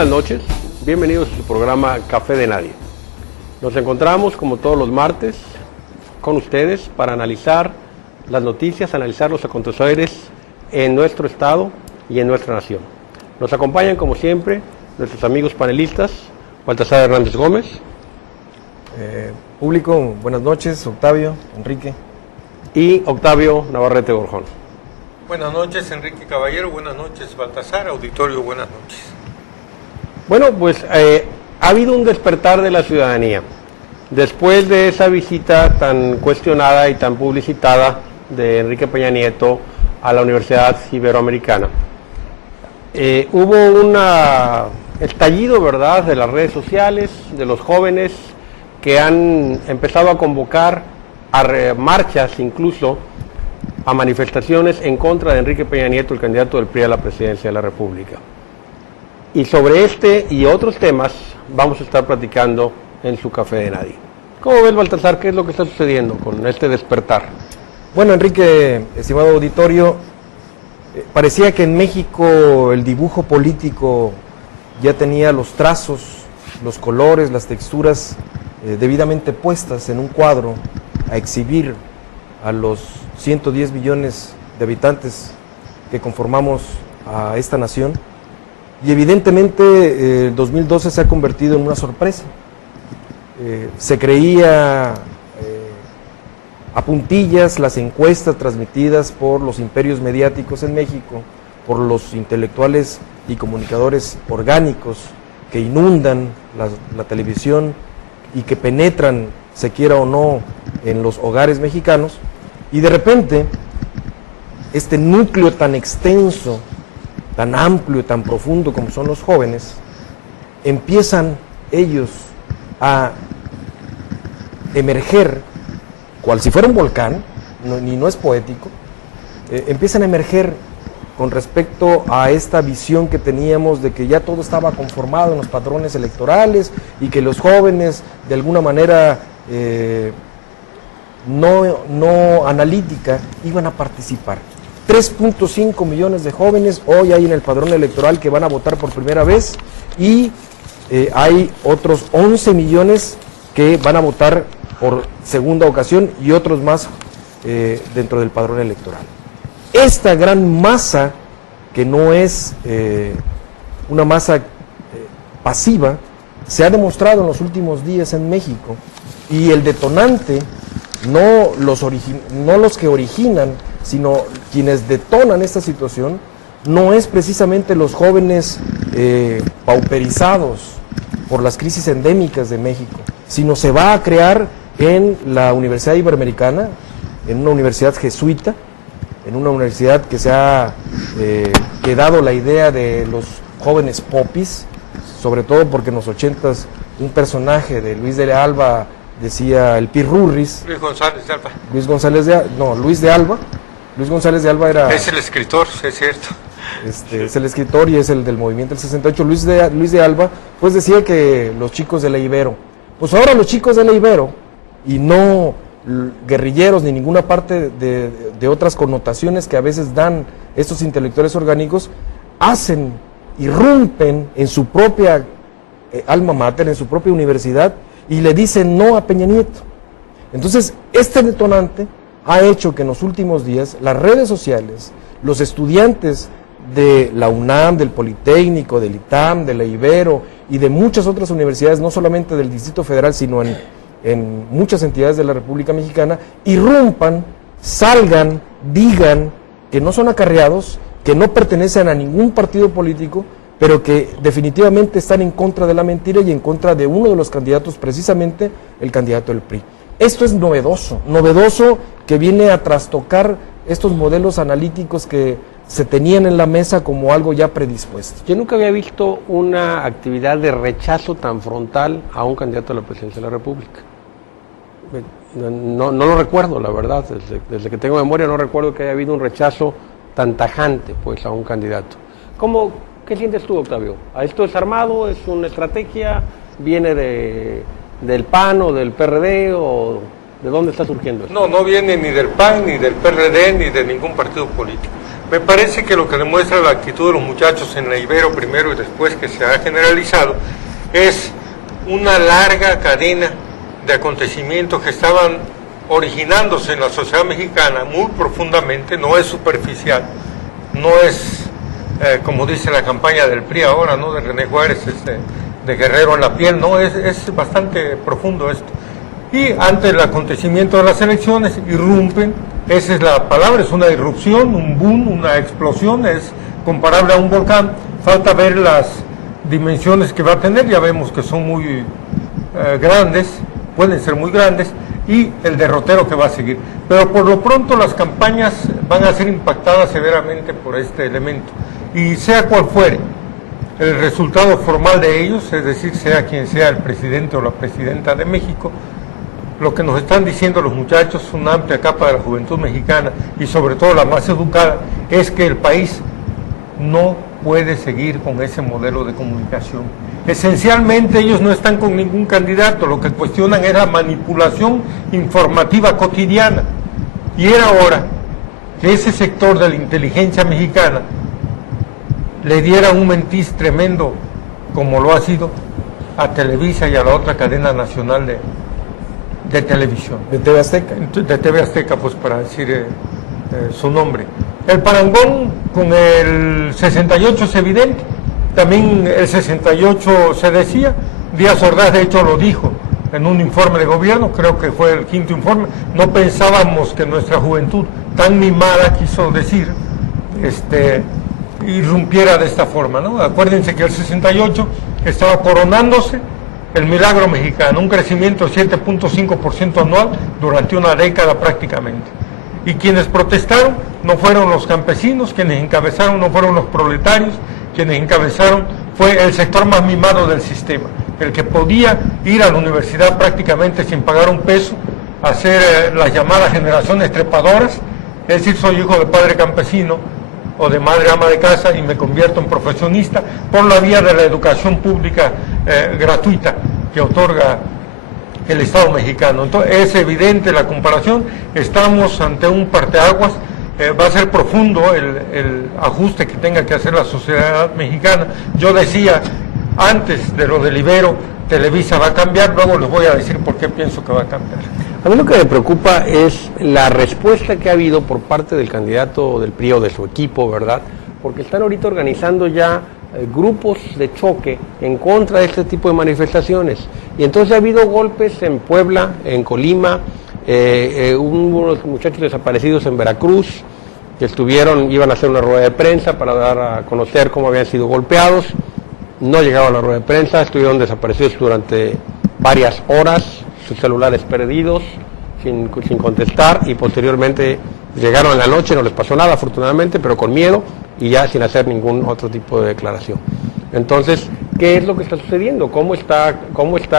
buenas noches, bienvenidos a su programa Café de Nadie. Nos encontramos como todos los martes con ustedes para analizar las noticias, analizar los acontecimientos en nuestro estado y en nuestra nación. Nos acompañan como siempre nuestros amigos panelistas, Baltasar Hernández Gómez. Público, buenas noches, Octavio, Enrique. Y Octavio Navarrete Gorjón. Buenas noches, Enrique Caballero, buenas noches, Baltasar, auditorio, buenas noches. Bueno, pues ha habido un despertar de la ciudadanía. Después de esa visita tan cuestionada y tan publicitada de Enrique Peña Nieto a la Universidad Iberoamericana, hubo un estallido, ¿verdad?, de las redes sociales, de los jóvenes que han empezado a convocar a marchas, incluso a manifestaciones en contra de Enrique Peña Nieto, el candidato del PRI a la presidencia de la República. Y sobre este y otros temas vamos a estar platicando en su Café de Nadie. ¿Cómo ves, Baltasar, qué es lo que está sucediendo con este despertar? Bueno, Enrique, estimado auditorio, parecía que en México el dibujo político ya tenía los trazos, los colores, las texturas debidamente puestas en un cuadro a exhibir a los 110 millones de habitantes que conformamos a esta nación. Y evidentemente el 2012 se ha convertido en una sorpresa. Se creía a puntillas las encuestas transmitidas por los imperios mediáticos en México, por los intelectuales y comunicadores orgánicos que inundan la televisión y que penetran, se quiera o no, en los hogares mexicanos, y de repente este núcleo tan extenso, tan amplio y tan profundo como son los jóvenes, empiezan ellos a emerger, cual si fuera un volcán, no es poético, empiezan a emerger con respecto a esta visión que teníamos de que ya todo estaba conformado en los patrones electorales y que los jóvenes de alguna manera no analítica iban a participar. 3.5 millones de jóvenes hoy hay en el padrón electoral que van a votar por primera vez y hay otros 11 millones que van a votar por segunda ocasión y otros más dentro del padrón electoral. Esta gran masa, que no es una masa pasiva, se ha demostrado en los últimos días en México, y el detonante, no los que originan, sino quienes detonan esta situación, no es precisamente los jóvenes pauperizados por las crisis endémicas de México, sino se va a crear en la Universidad Iberoamericana, en una universidad jesuita, en una universidad que se ha quedado la idea de los jóvenes popis, sobre todo porque en los 80s un personaje de Luis de Alba decía el Pirurris. Luis González de Alba. Luis González de Alba era... Es el escritor, es cierto. Es el escritor y es el del movimiento del 68. Luis de Alba, pues decía que los chicos de la Ibero. Pues ahora los chicos de la Ibero, y no guerrilleros ni ninguna parte de otras connotaciones que a veces dan estos intelectuales orgánicos, irrumpen en su propia alma mater, en su propia universidad, y le dicen no a Peña Nieto. Entonces, este detonante ha hecho que en los últimos días las redes sociales, los estudiantes de la UNAM, del Politécnico, del ITAM, de la Ibero y de muchas otras universidades, no solamente del Distrito Federal, sino en muchas entidades de la República Mexicana, irrumpan, salgan, digan que no son acarreados, que no pertenecen a ningún partido político, pero que definitivamente están en contra de la mentira y en contra de uno de los candidatos, precisamente el candidato del PRI. Esto es novedoso que viene a trastocar estos modelos analíticos que se tenían en la mesa como algo ya predispuesto. Yo nunca había visto una actividad de rechazo tan frontal a un candidato a la presidencia de la República. No lo recuerdo, la verdad, desde que tengo memoria no recuerdo que haya habido un rechazo tan tajante pues a un candidato. ¿Qué sientes tú, Octavio? ¿Esto es armado? ¿Es una estrategia? ¿Viene del PAN o del PRD? ¿O de dónde está surgiendo esto? No viene ni del PAN, ni del PRD, ni de ningún partido político. Me parece que lo que demuestra la actitud de los muchachos en la Ibero primero y después que se ha generalizado es una larga cadena de acontecimientos que estaban originándose en la sociedad mexicana muy profundamente, no es superficial, no es como dice la campaña del PRI ahora, ¿no? De René Juárez, de guerrero en la piel, no, es bastante profundo esto. Y ante el acontecimiento de las elecciones irrumpen, esa es la palabra, es una irrupción, un boom, una explosión, es comparable a un volcán, falta ver las dimensiones que va a tener, ya vemos que son muy grandes, pueden ser muy grandes, y el derrotero que va a seguir. Pero por lo pronto las campañas van a ser impactadas severamente por este elemento, y sea cual fuere el resultado formal de ellos, es decir, sea quien sea el presidente o la presidenta de México, lo que nos están diciendo los muchachos, una amplia capa de la juventud mexicana y sobre todo la más educada, es que el país no puede seguir con ese modelo de comunicación. Esencialmente ellos no están con ningún candidato, lo que cuestionan es la manipulación informativa cotidiana. Y era hora que ese sector de la inteligencia mexicana le diera un mentiz tremendo, como lo ha sido, a Televisa y a la otra cadena nacional de televisión. ¿De TV Azteca? De TV Azteca, pues para decir su nombre. El parangón con el 68 es evidente, también el 68 se decía, Díaz Ordaz de hecho lo dijo en un informe de gobierno, creo que fue el 5º informe, no pensábamos que nuestra juventud tan mimada, quiso decir, irrumpiera de esta forma, ¿no? Acuérdense que el 68 estaba coronándose el milagro mexicano, un crecimiento de 7.5% anual durante una década prácticamente. Y quienes protestaron no fueron los campesinos, quienes encabezaron no fueron los proletarios, quienes encabezaron fue el sector más mimado del sistema, el que podía ir a la universidad prácticamente sin pagar un peso, hacer las llamadas generaciones trepadoras, es decir, soy hijo de padre campesino o de madre ama de casa y me convierto en profesionista por la vía de la educación pública gratuita que otorga el Estado mexicano. Entonces es evidente la comparación, estamos ante un parteaguas, va a ser profundo el ajuste que tenga que hacer la sociedad mexicana. Yo decía antes de lo del Ibero, Televisa va a cambiar, luego les voy a decir por qué pienso que va a cambiar. A mí lo que me preocupa es la respuesta que ha habido por parte del candidato del PRI o de su equipo, ¿verdad? Porque están ahorita organizando ya grupos de choque en contra de este tipo de manifestaciones. Y entonces ha habido golpes en Puebla, en Colima, unos muchachos desaparecidos en Veracruz, que iban a hacer una rueda de prensa para dar a conocer cómo habían sido golpeados. No llegaron a la rueda de prensa, estuvieron desaparecidos durante varias horas, sus celulares perdidos, sin contestar, y posteriormente llegaron en la noche, no les pasó nada afortunadamente, pero con miedo y ya sin hacer ningún otro tipo de declaración. Entonces, ¿qué es lo que está sucediendo? ¿Cómo está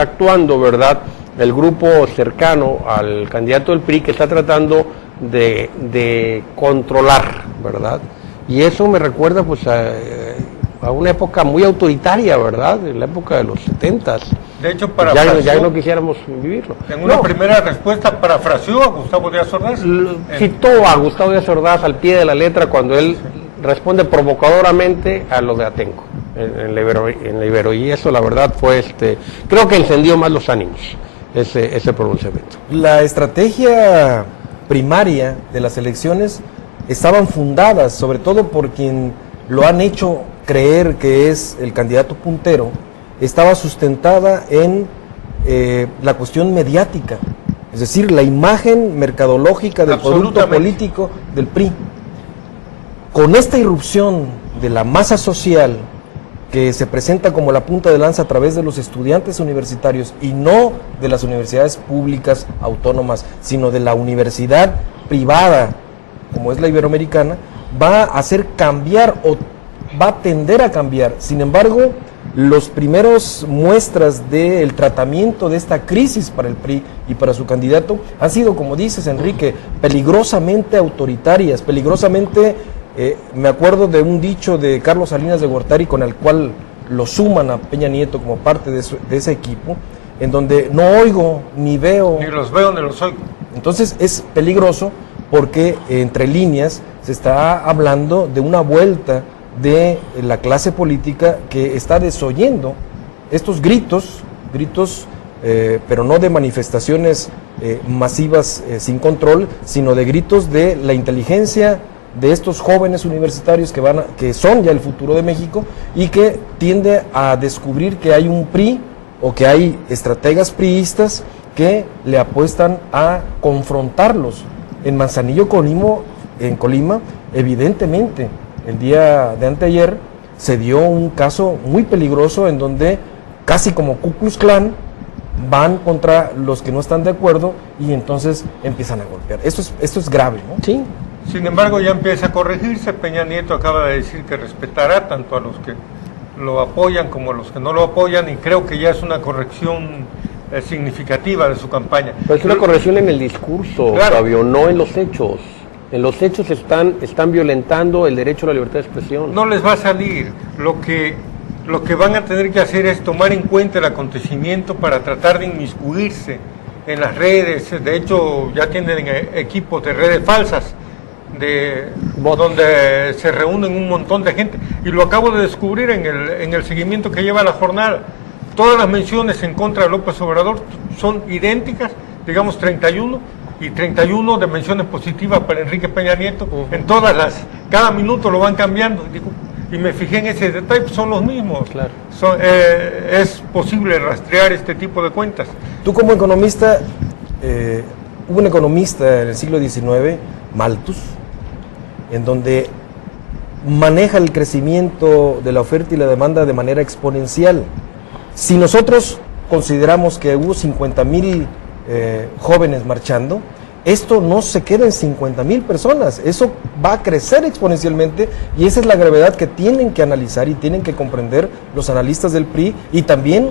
actuando, verdad, el grupo cercano al candidato del PRI que está tratando de controlar, verdad? Y eso me recuerda pues a una época muy autoritaria, ¿verdad? En la época de los 70s. De hecho, ya no quisiéramos vivirlo. En una primera respuesta parafraseó a Gustavo Díaz Ordaz. Citó a Gustavo Díaz Ordaz al pie de la letra cuando él responde provocadoramente a lo de Atenco en la Ibero. Y eso, la verdad, fue creo que encendió más los ánimos, ese pronunciamiento. La estrategia primaria de las elecciones estaban fundadas, sobre todo por quien lo han hecho creer que es el candidato puntero, estaba sustentada en la cuestión mediática, es decir, la imagen mercadológica del producto político del PRI. Con esta irrupción de la masa social que se presenta como la punta de lanza a través de los estudiantes universitarios y no de las universidades públicas autónomas, sino de la universidad privada, como es la Iberoamericana, va a hacer cambiar o va a tender a cambiar. Sin embargo, los primeros muestras del tratamiento de esta crisis para el PRI y para su candidato han sido, como dices, Enrique, peligrosamente autoritarias, peligrosamente, me acuerdo de un dicho de Carlos Salinas de Gortari con el cual lo suman a Peña Nieto como parte de ese equipo, en donde no oigo ni veo. Ni los veo ni los oigo. Entonces es peligroso porque entre líneas se está hablando de una vuelta de la clase política que está desoyendo estos gritos, pero no de manifestaciones masivas sin control, sino de gritos de la inteligencia de estos jóvenes universitarios que son ya el futuro de México y que tiende a descubrir que hay un PRI o que hay estrategas priistas que le apuestan a confrontarlos. En Manzanillo, en Colima, evidentemente, el día de anteayer se dio un caso muy peligroso en donde casi como Ku Klux Klan van contra los que no están de acuerdo y entonces empiezan a golpear. Esto es grave, ¿no? Sí. Sin embargo, ya empieza a corregirse. Peña Nieto acaba de decir que respetará tanto a los que lo apoyan como a los que no lo apoyan, y creo que ya es una corrección significativa de su campaña. Pero es una corrección en el discurso, claro, Fabio, no en los hechos. En los hechos están violentando el derecho a la libertad de expresión. No les va a salir. Lo que van a tener que hacer es tomar en cuenta el acontecimiento para tratar de inmiscuirse en las redes. De hecho, ya tienen equipos de redes falsas, donde se reúnen un montón de gente, y lo acabo de descubrir en el seguimiento que lleva la jornada. Todas las menciones en contra de López Obrador son idénticas, digamos 31, y 31 de menciones positivas para Enrique Peña Nieto. En cada minuto lo van cambiando, y me fijé en ese detalle, son los mismos. Claro. Es posible rastrear este tipo de cuentas. Tú como economista, hubo un economista en el siglo XIX, Malthus, en donde maneja el crecimiento de la oferta y la demanda de manera exponencial. Si nosotros consideramos que hubo 50,000 jóvenes marchando, esto no se queda en 50,000 personas, eso va a crecer exponencialmente, y esa es la gravedad que tienen que analizar y tienen que comprender los analistas del PRI y también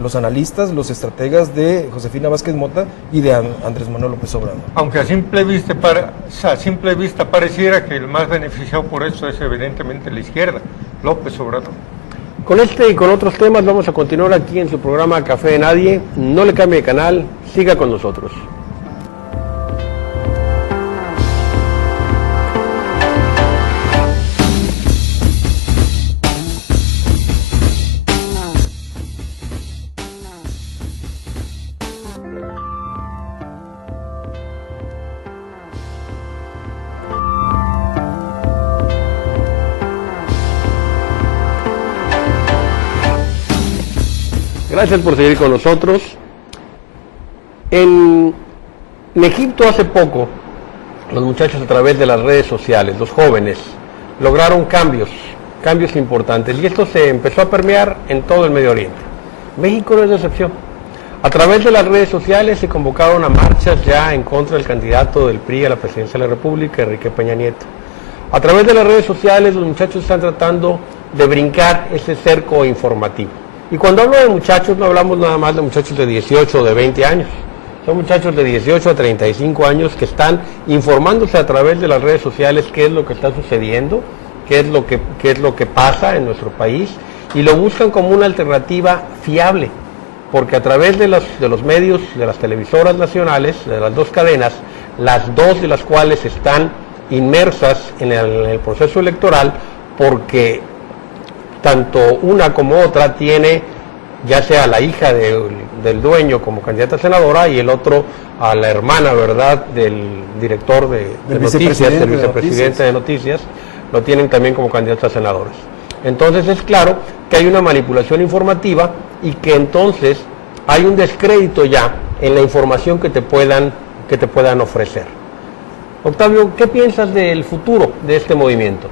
los analistas, los estrategas de Josefina Vázquez Mota y de Andrés Manuel López Obrador. Aunque a simple vista pareciera que el más beneficiado por eso es evidentemente la izquierda, López Obrador. Con este y con otros temas vamos a continuar aquí en su programa Café de Nadie. No le cambie de canal, siga con nosotros. Gracias por seguir con nosotros. En Egipto hace poco, los muchachos a través de las redes sociales, los jóvenes, lograron cambios importantes, y esto se empezó a permear en todo el Medio Oriente. México no es la excepción. A través de las redes sociales se convocaron a marchas ya en contra del candidato del PRI a la presidencia de la República, Enrique Peña Nieto. A través de las redes sociales los muchachos están tratando de brincar ese cerco informativo. Y cuando hablo de muchachos, no hablamos nada más de muchachos de 18 o de 20 años. Son muchachos de 18 a 35 años que están informándose a través de las redes sociales qué es lo que está sucediendo, qué es lo que pasa en nuestro país, y lo buscan como una alternativa fiable, porque a través de los medios, de las televisoras nacionales, de las dos cadenas, las dos de las cuales están inmersas en el proceso electoral, porque tanto una como otra tiene ya sea la hija del dueño como candidata a senadora y el otro a la hermana, ¿verdad?, del director de noticias, del vicepresidente de noticias, lo tienen también como candidatas a senadoras. Entonces es claro que hay una manipulación informativa y que entonces hay un descrédito ya en la información que te puedan ofrecer. Octavio, ¿qué piensas del futuro de este movimiento?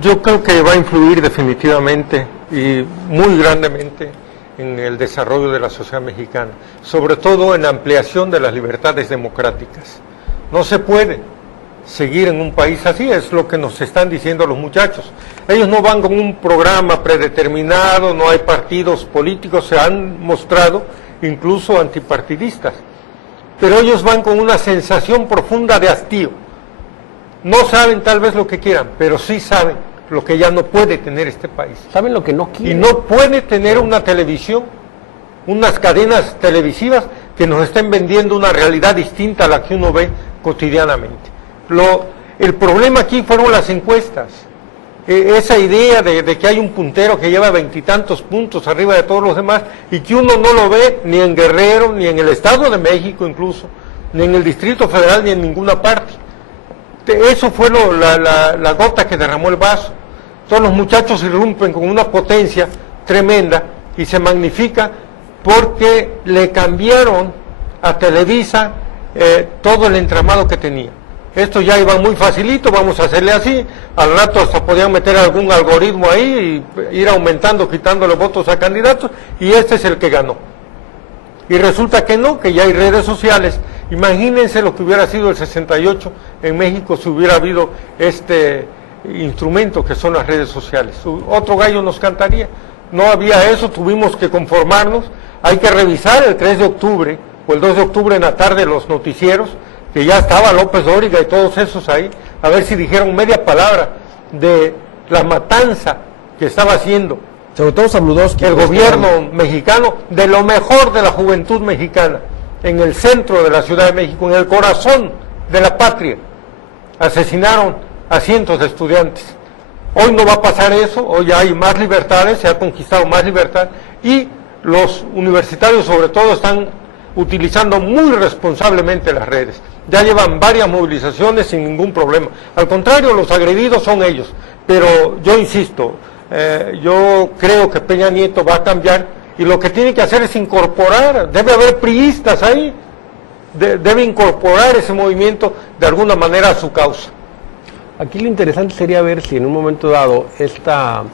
Yo creo que va a influir definitivamente y muy grandemente en el desarrollo de la sociedad mexicana, sobre todo en la ampliación de las libertades democráticas. No se puede seguir en un país así, es lo que nos están diciendo los muchachos. Ellos no van con un programa predeterminado, no hay partidos políticos, se han mostrado incluso antipartidistas, pero ellos van con una sensación profunda de hastío. No saben tal vez lo que quieran, pero sí saben lo que ya no puede tener este país. Saben lo que no quieren. Y no puede tener una televisión, unas cadenas televisivas que nos estén vendiendo una realidad distinta a la que uno ve cotidianamente. El problema aquí fueron las encuestas. Esa idea de que hay un puntero que lleva 20 y tantos puntos arriba de todos los demás y que uno no lo ve ni en Guerrero, ni en el Estado de México incluso, ni en el Distrito Federal, ni en ninguna parte. Eso fue la gota que derramó el vaso. Todos los muchachos irrumpen con una potencia tremenda y se magnifica porque le cambiaron a Televisa todo el entramado que tenía. Esto ya iba muy facilito, vamos a hacerle así, al rato hasta podían meter algún algoritmo ahí y ir aumentando, quitándole votos a candidatos, y este es el que ganó. Y resulta que no, que ya hay redes sociales. Imagínense lo que hubiera sido el 68 en México si hubiera habido este instrumento que son las redes sociales. Otro gallo nos cantaría. No había eso, tuvimos que conformarnos. Hay que revisar el 3 de octubre o el 2 de octubre en la tarde los noticieros, que ya estaba López Dóriga y todos esos ahí, a ver si dijeron media palabra de la matanza que estaba haciendo sobre todo Zabludovsky, el gobierno mexicano de lo mejor de la juventud mexicana, en el centro de la Ciudad de México, en el corazón de la patria. Asesinaron a cientos de estudiantes. Hoy no va a pasar eso, hoy hay más libertades, se ha conquistado más libertad, y los universitarios sobre todo están utilizando muy responsablemente las redes. Ya llevan varias movilizaciones sin ningún problema. Al contrario, los agredidos son ellos. Pero yo insisto, yo creo que Peña Nieto va a cambiar y lo que tiene que hacer es incorporar, debe haber priistas ahí, debe incorporar ese movimiento de alguna manera a su causa. Aquí lo interesante sería ver si en un momento dado esta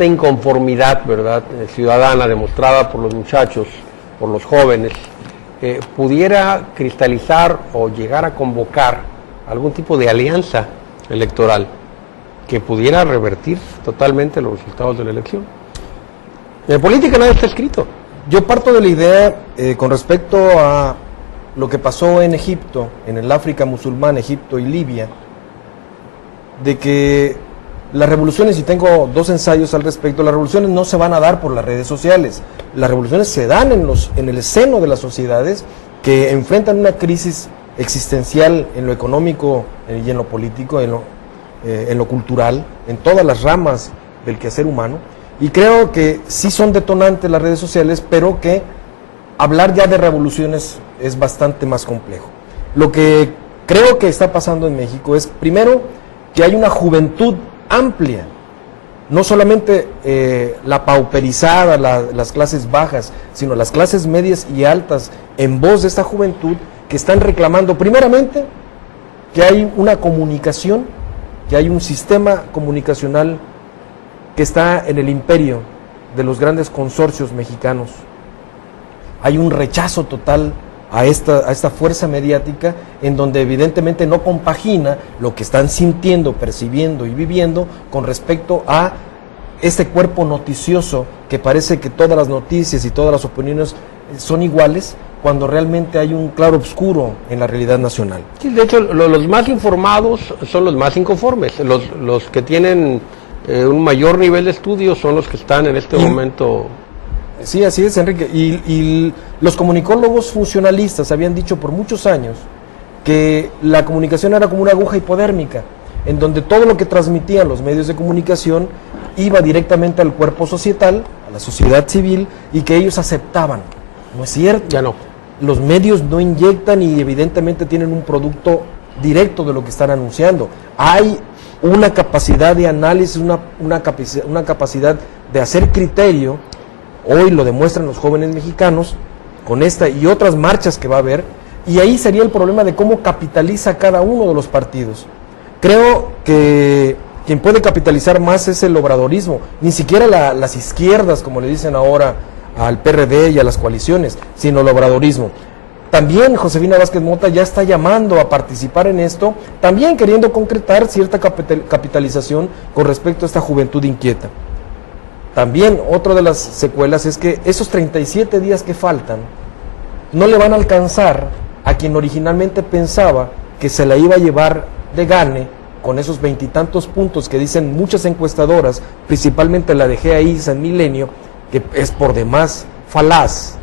inconformidad, ¿verdad?, ciudadana demostrada por los muchachos, por los jóvenes, pudiera cristalizar o llegar a convocar algún tipo de alianza electoral que pudiera revertir totalmente los resultados de la elección. En política nada está escrito. Yo parto de la idea con respecto a lo que pasó en Egipto, en el África musulmán, Egipto y Libia, de que las revoluciones, y tengo 2 ensayos al respecto, las revoluciones no se van a dar por las redes sociales, las revoluciones se dan en el seno de las sociedades que enfrentan una crisis existencial en lo económico y en lo político, en lo cultural, en todas las ramas del quehacer humano, y creo que sí son detonantes las redes sociales, pero que hablar ya de revoluciones es bastante más complejo. Lo que creo que está pasando en México es, primero, que hay una juventud amplia, no solamente la pauperizada, las clases bajas, sino las clases medias y altas, en voz de esta juventud, que están reclamando primeramente que hay una comunicación, que hay un sistema comunicacional que está en el imperio de los grandes consorcios mexicanos. Hay un rechazo total a esta fuerza mediática, en donde evidentemente no compagina lo que están sintiendo, percibiendo y viviendo con respecto a este cuerpo noticioso que parece que todas las noticias y todas las opiniones son iguales, cuando realmente hay un claro oscuro en la realidad nacional. Sí, de hecho, los más informados son los más inconformes. Los que tienen un mayor nivel de estudio son los que están en este momento. Sí, así es, Enrique. Y los comunicólogos funcionalistas habían dicho por muchos años que la comunicación era como una aguja hipodérmica, en donde todo lo que transmitían los medios de comunicación iba directamente al cuerpo societal, a la sociedad civil, y que ellos aceptaban. No es cierto. Ya no. Los medios no inyectan y evidentemente tienen un producto directo de lo que están anunciando. Hay una capacidad de análisis, una capacidad de hacer criterio. Hoy lo demuestran los jóvenes mexicanos con esta y otras marchas que va a haber, y ahí sería el problema de cómo capitaliza cada uno de los partidos. Creo que quien puede capitalizar más es el obradorismo, ni siquiera las izquierdas, como le dicen ahora al PRD y a las coaliciones, sino el obradorismo. También Josefina Vázquez Mota ya está llamando a participar en esto, también queriendo concretar cierta capitalización con respecto a esta juventud inquieta. También otra de las secuelas es que esos 37 días que faltan no le van a alcanzar a quien originalmente pensaba que se la iba a llevar de gane con esos 20 y tantos puntos que dicen muchas encuestadoras, principalmente la de GAI San Milenio, que es por demás falaz,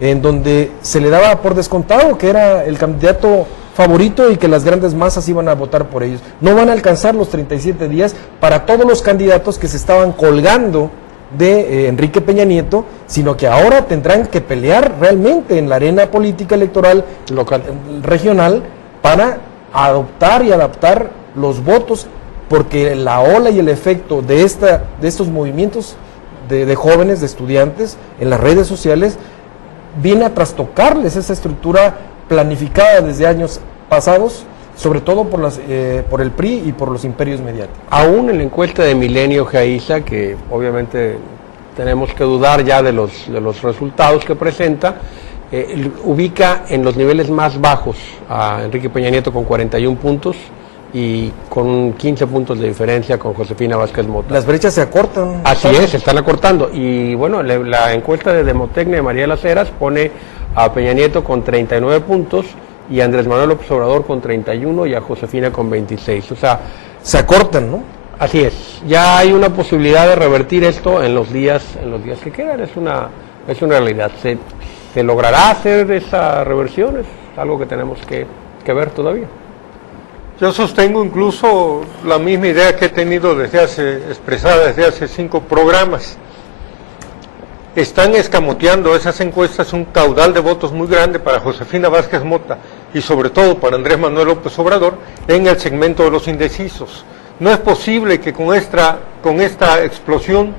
en donde se le daba por descontado que era el candidato favorito y que las grandes masas iban a votar por ellos. No van a alcanzar los 37 días para todos los candidatos que se estaban colgando de Enrique Peña Nieto, sino que ahora tendrán que pelear realmente en la arena política electoral local, regional, para adoptar y adaptar los votos, porque la ola y el efecto de estos movimientos de jóvenes, de estudiantes en las redes sociales, viene a trastocarles esa estructura planificada desde años pasados, sobre todo por el PRI y por los imperios mediáticos. Aún en la encuesta de Milenio Jaiza, que obviamente tenemos que dudar ya de los resultados que presenta, ubica en los niveles más bajos a Enrique Peña Nieto con 41 puntos y con 15 puntos de diferencia con Josefina Vázquez Mota. Las brechas se acortan. Así es, se están acortando. Y bueno, la encuesta de Demotecnia de María Las Heras pone a Peña Nieto con 39 puntos y a Andrés Manuel López Obrador con 31 y a Josefina con 26. O sea, se acortan, ¿no? Así es. Ya hay una posibilidad de revertir esto en los días que quedan. Es una realidad. ¿Se logrará hacer esa reversión? Es algo que tenemos que ver todavía. Yo sostengo incluso la misma idea que he tenido expresada desde hace 5 programas. Están escamoteando esas encuestas un caudal de votos muy grande para Josefina Vázquez Mota y sobre todo para Andrés Manuel López Obrador en el segmento de los indecisos. No es posible que con esta explosión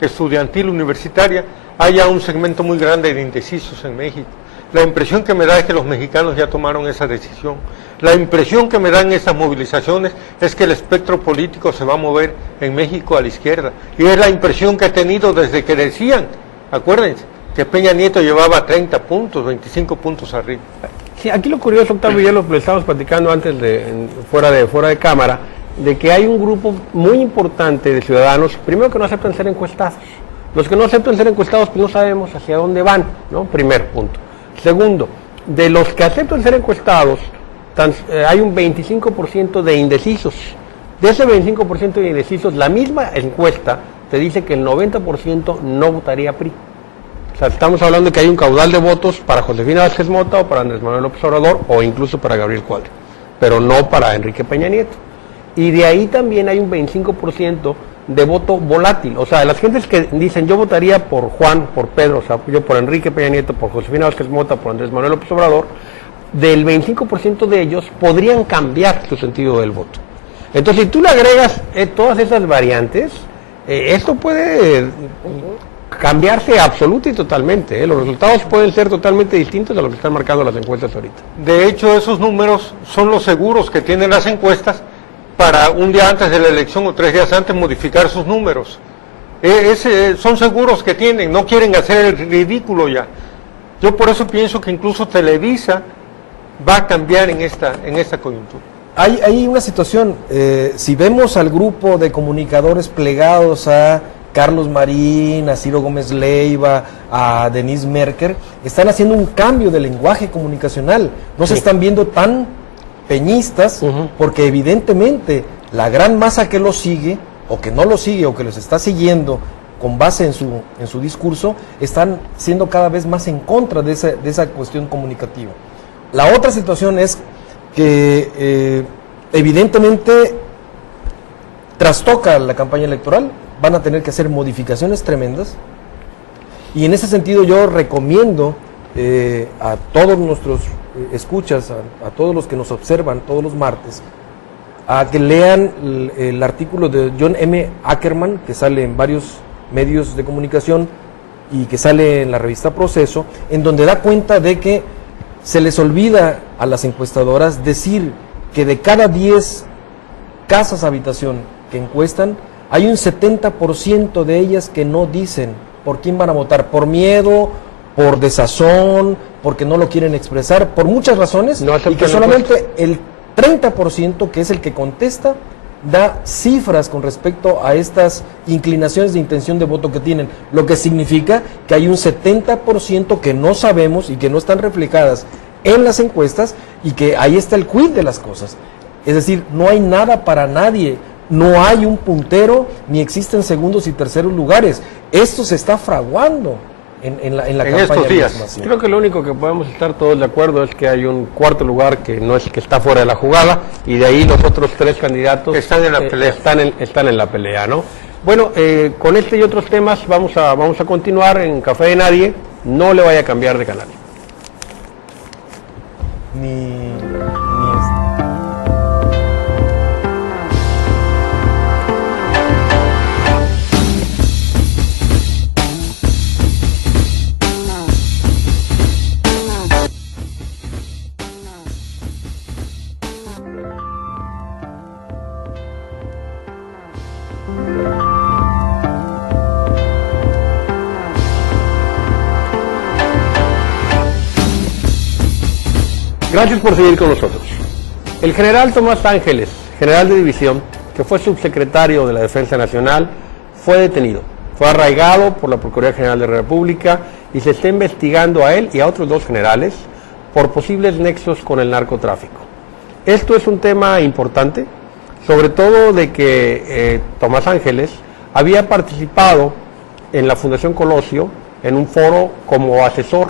estudiantil universitaria haya un segmento muy grande de indecisos en México. La impresión que me da es que los mexicanos ya tomaron esa decisión. La impresión que me dan estas movilizaciones es que el espectro político se va a mover en México a la izquierda. Y es la impresión que he tenido desde que decían, acuérdense, que Peña Nieto llevaba 30 puntos, 25 puntos arriba. Sí, aquí lo curioso, Octavio, ya lo estábamos platicando antes fuera de cámara, de que hay un grupo muy importante de ciudadanos, primero, que no aceptan ser encuestados. Los que no aceptan ser encuestados, pues no sabemos hacia dónde van, ¿no? Primer punto. Segundo, de los que aceptan ser encuestados, hay un 25% de indecisos. De ese 25% de indecisos, la misma encuesta te dice que el 90% no votaría PRI. O sea, estamos hablando de que hay un caudal de votos para Josefina Vázquez Mota o para Andrés Manuel López Obrador o incluso para Gabriel Cuadri, pero no para Enrique Peña Nieto. Y de ahí también hay un 25% de voto volátil. O sea, las gentes que dicen yo votaría por Juan, por Pedro, o sea, yo por Enrique Peña Nieto, por Josefina Vázquez Mota, por Andrés Manuel López Obrador, del 25% de ellos podrían cambiar su sentido del voto. Entonces, si tú le agregas todas esas variantes, esto puede cambiarse absoluta y totalmente. Los resultados pueden ser totalmente distintos a lo que están marcando las encuestas ahorita. De hecho, esos números son los seguros que tienen las encuestas para un día antes de la elección o 3 días antes modificar sus números. Son seguros que tienen, no quieren hacer el ridículo ya. Yo por eso pienso que incluso Televisa va a cambiar en esta coyuntura. Hay una situación, si vemos al grupo de comunicadores plegados a Carlos Marín, a Ciro Gómez Leiva, a Denise Merker, están haciendo un cambio de lenguaje comunicacional, no se están viendo tan peñistas, porque evidentemente la gran masa que los sigue, o que no los sigue, o que los está siguiendo con base en su discurso, están siendo cada vez más en contra de esa cuestión comunicativa. La otra situación es que evidentemente trastoca la campaña electoral, van a tener que hacer modificaciones tremendas, y en ese sentido yo recomiendo a todos nuestros escuchas, a todos los que nos observan todos los martes, a que lean el artículo de John M. Ackerman, que sale en varios medios de comunicación y que sale en la revista Proceso, en donde da cuenta de que se les olvida a las encuestadoras decir que de cada 10 casas habitación que encuestan, hay un 70% de ellas que no dicen por quién van a votar, por miedo, por desazón, porque no lo quieren expresar, por muchas razones, y que solamente el 30%, que es el que contesta, da cifras con respecto a estas inclinaciones de intención de voto que tienen, lo que significa que hay un 70% que no sabemos y que no están reflejadas en las encuestas, y que ahí está el quid de las cosas. Es decir, no hay nada para nadie, no hay un puntero, ni existen segundos y terceros lugares. Esto se está fraguando en la En campaña estos días. misma, sí. Creo que lo único que podemos estar todos de acuerdo es que hay un cuarto lugar que no es que está fuera de la jugada, y de ahí los otros tres candidatos Están en la pelea. están en la pelea, ¿no? Bueno, con este y otros temas vamos a continuar en Café de Nadie. No le vaya a cambiar de canal. Ni Gracias por seguir con nosotros. El general Tomás Ángeles, general de división, que fue subsecretario de la Defensa Nacional, fue detenido. Fue arraigado por la Procuraduría General de la República y se está investigando a él y a otros dos generales por posibles nexos con el narcotráfico. Esto es un tema importante, sobre todo de que Tomás Ángeles había participado en la Fundación Colosio en un foro como asesor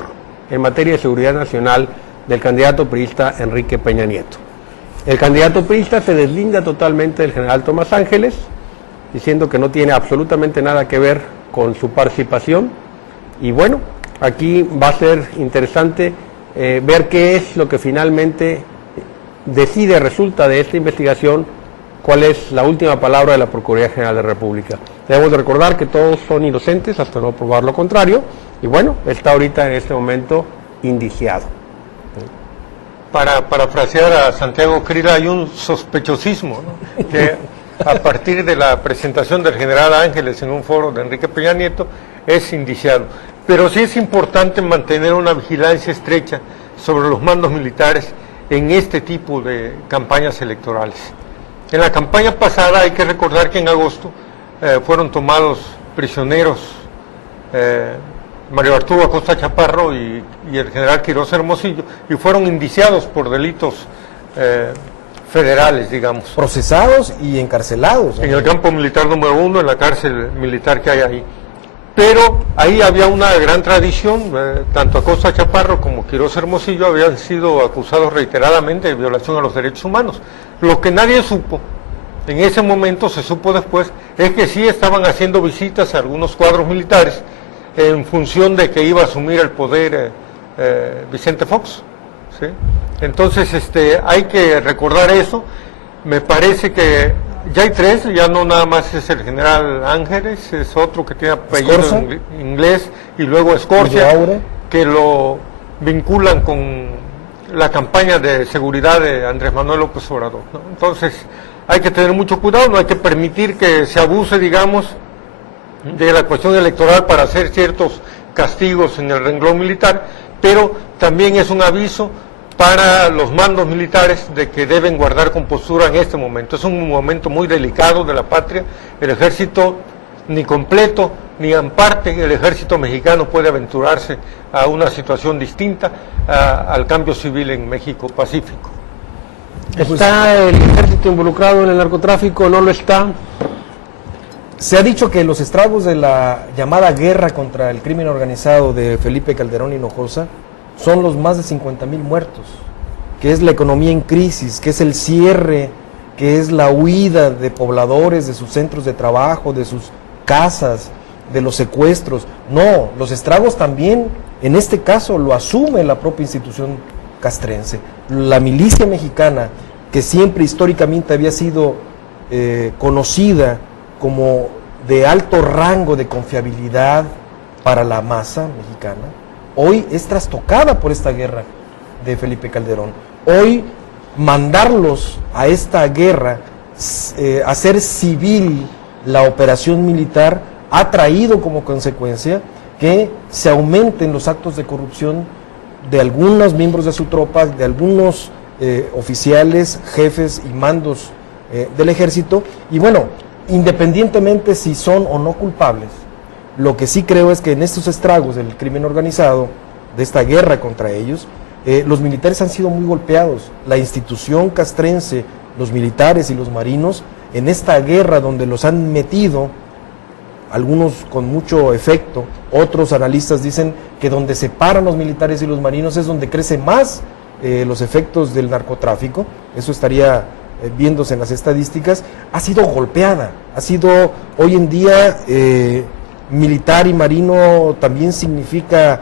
en materia de seguridad nacional del candidato priista Enrique Peña Nieto. El candidato priista se deslinda totalmente del general Tomás Ángeles, diciendo que no tiene absolutamente nada que ver con su participación, y bueno, aquí va a ser interesante ver qué es lo que finalmente resulta de esta investigación, cuál es la última palabra de la Procuraduría General de la República. Debemos de recordar que todos son inocentes hasta no probar lo contrario, y bueno, está ahorita en este momento indiciado. Para parafrasear a Santiago Krill, hay un sospechosismo, ¿no? Que a partir de la presentación del general Ángeles en un foro de Enrique Peña Nieto es indiciado. Pero sí es importante mantener una vigilancia estrecha sobre los mandos militares en este tipo de campañas electorales. En la campaña pasada hay que recordar que en agosto fueron tomados prisioneros Mario Arturo Acosta Chaparro y el general Quirós Hermosillo, y fueron indiciados por delitos federales, digamos. procesados y encarcelados, ¿no? En el campo militar número 1, en la cárcel militar que hay ahí. Pero ahí había una gran tradición, tanto Acosta Chaparro como Quirós Hermosillo habían sido acusados reiteradamente de violación a los derechos humanos. Lo que nadie supo, en ese momento se supo después, es que sí estaban haciendo visitas a algunos cuadros militares en función de que iba a asumir el poder Vicente Fox, ¿sí? Entonces hay que recordar eso. Me parece que ya hay tres, ya no nada más es el general Ángeles, es otro que tiene apellido en inglés, y luego Escorcia, que lo vinculan con la campaña de seguridad de Andrés Manuel López Obrador, ¿no? Entonces hay que tener mucho cuidado, no hay que permitir que se abuse, digamos, de la cuestión electoral para hacer ciertos castigos en el renglón militar, pero también es un aviso para los mandos militares de que deben guardar compostura en este momento. Es un momento muy delicado de la patria. El ejército, ni completo ni en parte, el ejército mexicano puede aventurarse a una situación distinta al cambio civil en México Pacífico. ¿Está el ejército involucrado en el narcotráfico? ¿No lo está? Se ha dicho que los estragos de la llamada guerra contra el crimen organizado de Felipe Calderón Hinojosa son los más de 50,000 muertos, que es la economía en crisis, que es el cierre, que es la huida de pobladores de sus centros de trabajo, de sus casas, de los secuestros. No, los estragos también, en este caso, lo asume la propia institución castrense. La milicia mexicana, que siempre históricamente había sido conocida como de alto rango de confiabilidad para la masa mexicana, hoy es trastocada por esta guerra de Felipe Calderón. Hoy mandarlos a esta guerra, hacer civil la operación militar, ha traído como consecuencia que se aumenten los actos de corrupción de algunos miembros de su tropa, de algunos oficiales, jefes y mandos del ejército. Y bueno, independientemente si son o no culpables, lo que sí creo es que en estos estragos del crimen organizado, de esta guerra contra ellos, los militares han sido muy golpeados. La institución castrense, los militares y los marinos, en esta guerra donde los han metido, algunos con mucho efecto, otros analistas dicen que donde se paran los militares y los marinos es donde crece más los efectos del narcotráfico, eso estaría viéndose en las estadísticas, ha sido golpeada, ha sido hoy en día militar y marino también significa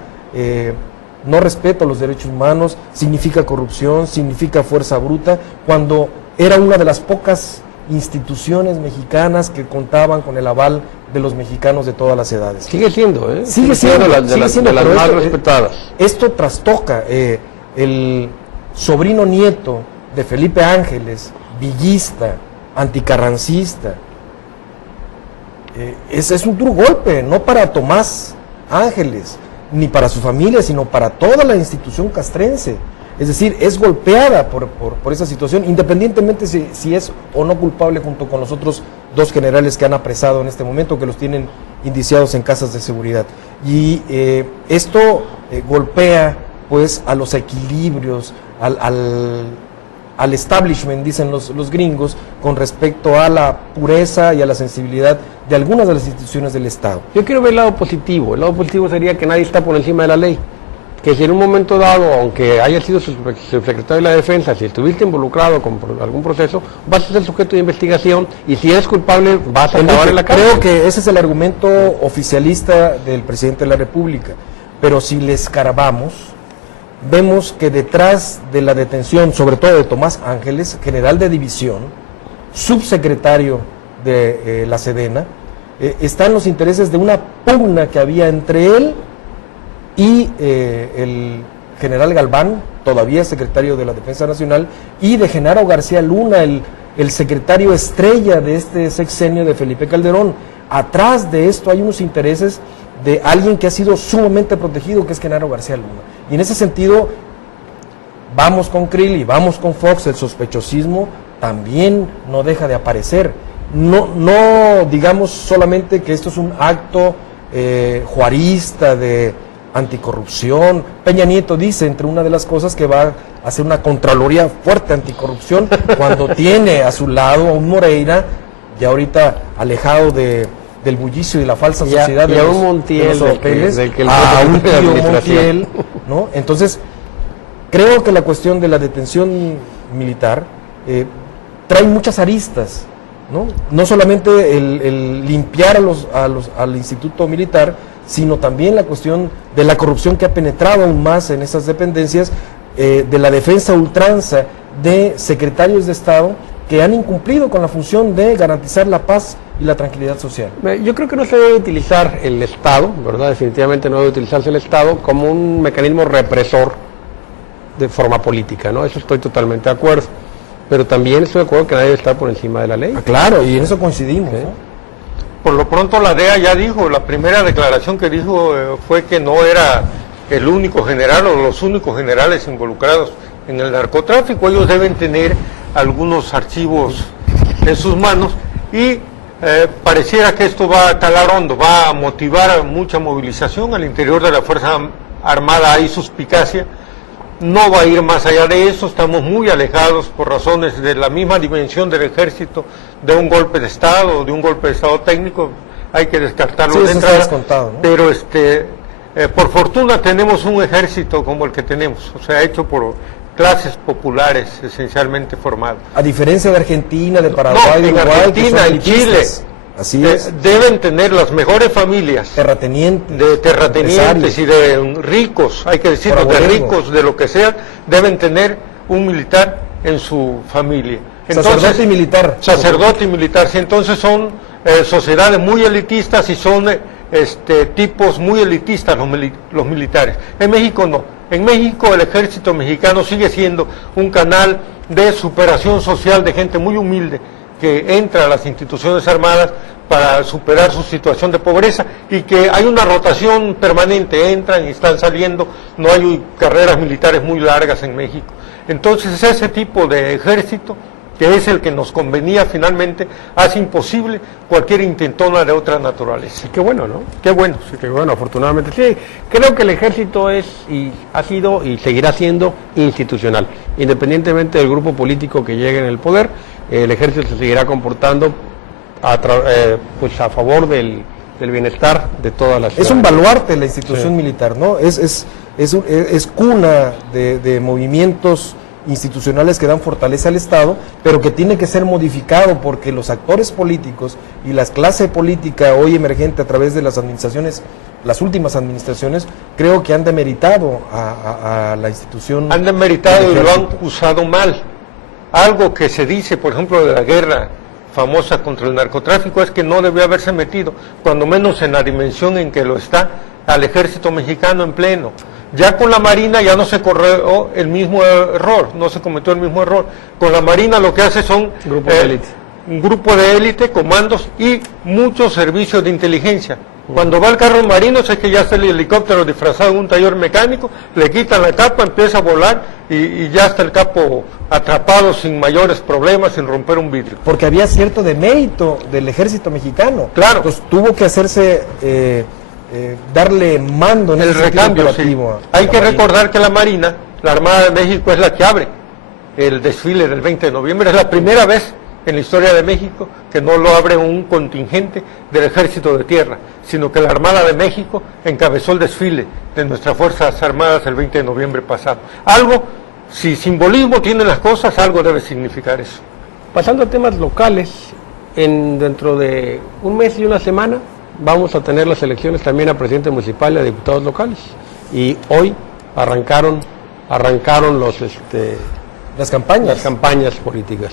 no respeto a los derechos humanos, significa corrupción, significa fuerza bruta, cuando era una de las pocas instituciones mexicanas que contaban con el aval de los mexicanos de todas las edades. Sigue siendo, ¿eh? Sigue siendo de las más respetadas. Esto trastoca el sobrino nieto de Felipe Ángeles, villista, anticarrancista. Es un duro golpe, no para Tomás Ángeles, ni para su familia, sino para toda la institución castrense. Es decir, es golpeada por esa situación, independientemente si es o no culpable, junto con los otros dos generales que han apresado en este momento, que los tienen indiciados en casas de seguridad. Y esto golpea pues a los equilibrios, al establishment, dicen los gringos, con respecto a la pureza y a la sensibilidad de algunas de las instituciones del Estado. Yo quiero ver el lado positivo. El lado positivo sería que nadie está por encima de la ley. Que si en un momento dado, aunque haya sido subsecretario de la Defensa, si estuviste involucrado con algún proceso, vas a ser sujeto de investigación y si eres culpable vas a acabar en la cárcel. Creo que ese es el argumento oficialista del presidente de la República, pero si le escarbamos, vemos que detrás de la detención, sobre todo de Tomás Ángeles, general de división, subsecretario de la Sedena, están los intereses de una pugna que había entre él y el general Galván, todavía secretario de la Defensa Nacional, y de Genaro García Luna, el secretario estrella de este sexenio de Felipe Calderón. Atrás de esto hay unos intereses de alguien que ha sido sumamente protegido, que es Genaro García Luna. Y en ese sentido, vamos con Krill y vamos con Fox, el sospechosismo también no deja de aparecer. No digamos solamente que esto es un acto juarista de anticorrupción. Peña Nieto dice, entre una de las cosas, que va a hacer una contraloría fuerte anticorrupción cuando tiene a su lado a un Moreira, ya ahorita alejado del bullicio y la falsa sociedad y de a los, un Montiel, de los hoteles, a un tío Montiel, ¿no? Entonces, creo que la cuestión de la detención militar trae muchas aristas, ¿no? No solamente el limpiar al instituto militar, sino también la cuestión de la corrupción que ha penetrado aún más en esas dependencias, de la defensa a ultranza de secretarios de Estado que han incumplido con la función de garantizar la paz y la tranquilidad social. Yo creo que no se debe utilizar el Estado, ¿verdad? Definitivamente no debe utilizarse el Estado como un mecanismo represor de forma política, ¿no? Eso estoy totalmente de acuerdo. Pero también estoy de acuerdo que nadie debe estar por encima de la ley. Claro, y en eso coincidimos, ¿no? Por lo pronto la DEA ya dijo, la primera declaración que dijo fue que no era el único general o los únicos generales involucrados en el narcotráfico. Ellos deben tener algunos archivos en sus manos y pareciera que esto va a calar hondo, va a motivar mucha movilización al interior de la Fuerza Armada. Hay suspicacia, no va a ir más allá de eso, estamos muy alejados por razones de la misma dimensión del ejército de un golpe de Estado, de un golpe de Estado técnico, hay que descartarlo de entrada, descontado, ¿no? Pero por fortuna tenemos un ejército como el que tenemos, o sea, hecho por clases populares esencialmente formadas. A diferencia de Argentina, de Paraguay, no, en Uruguay, Argentina, en Chile, así es, deben tener las mejores familias terratenientes, de terratenientes y de ricos, hay que decirlo, de ricos, de lo que sea, deben tener un militar en su familia. Entonces, sacerdote y militar. Sacerdote y militar, sí, entonces son sociedades muy elitistas y son tipos muy elitistas los militares. En México no. En México el ejército mexicano sigue siendo un canal de superación social de gente muy humilde que entra a las instituciones armadas para superar su situación de pobreza y que hay una rotación permanente, entran y están saliendo, no hay carreras militares muy largas en México. Entonces ese tipo de ejército, que es el que nos convenía finalmente, hace imposible cualquier intentona de otra naturaleza. Qué bueno, ¿no? Qué bueno. Sí, qué bueno, afortunadamente. Sí, creo que el ejército es y ha sido y seguirá siendo institucional. Independientemente del grupo político que llegue en el poder, el ejército se seguirá comportando pues a favor del del bienestar de todas las Es un ciudadanías. baluarte la institución militar, ¿no? Es cuna de movimientos institucionales que dan fortaleza al Estado, pero que tiene que ser modificado porque los actores políticos y la clase política hoy emergente a través de las administraciones, las últimas administraciones, creo que han demeritado a la institución. Han demeritado del y lo han ejército. usado mal. Algo que se dice, por ejemplo, de la guerra famosa contra el narcotráfico es que no debió haberse metido, cuando menos en la dimensión en que lo está, al ejército mexicano en pleno. Ya con la Marina ya no se corrió el mismo error, no se cometió el mismo error. Con la Marina lo que hace son Grupo de élite. un grupo de élite, comandos y muchos servicios de inteligencia. Cuando va el carro marino, es que ya está el helicóptero disfrazado en un taller mecánico, le quitan la capa, empieza a volar y ya está el capo atrapado sin mayores problemas, sin romper un vidrio. Porque había cierto demérito del ejército mexicano. Claro. Entonces tuvo que hacerse, darle mando en El ese sentido recambio, sí. operativo Hay a que la Marina. recordar que la Marina, la Armada de México, es la que abre el desfile del 20 de noviembre. Es la primera vez en la historia de México que no lo abre un contingente del Ejército de Tierra, sino que la Armada de México encabezó el desfile de nuestras Fuerzas Armadas el 20 de noviembre pasado. Algo, si simbolismo tienen las cosas, algo debe significar eso. Pasando a temas locales, dentro de un mes y una semana vamos a tener las elecciones también a presidente municipal y a diputados locales. Y hoy arrancaron Las campañas. las campañas políticas.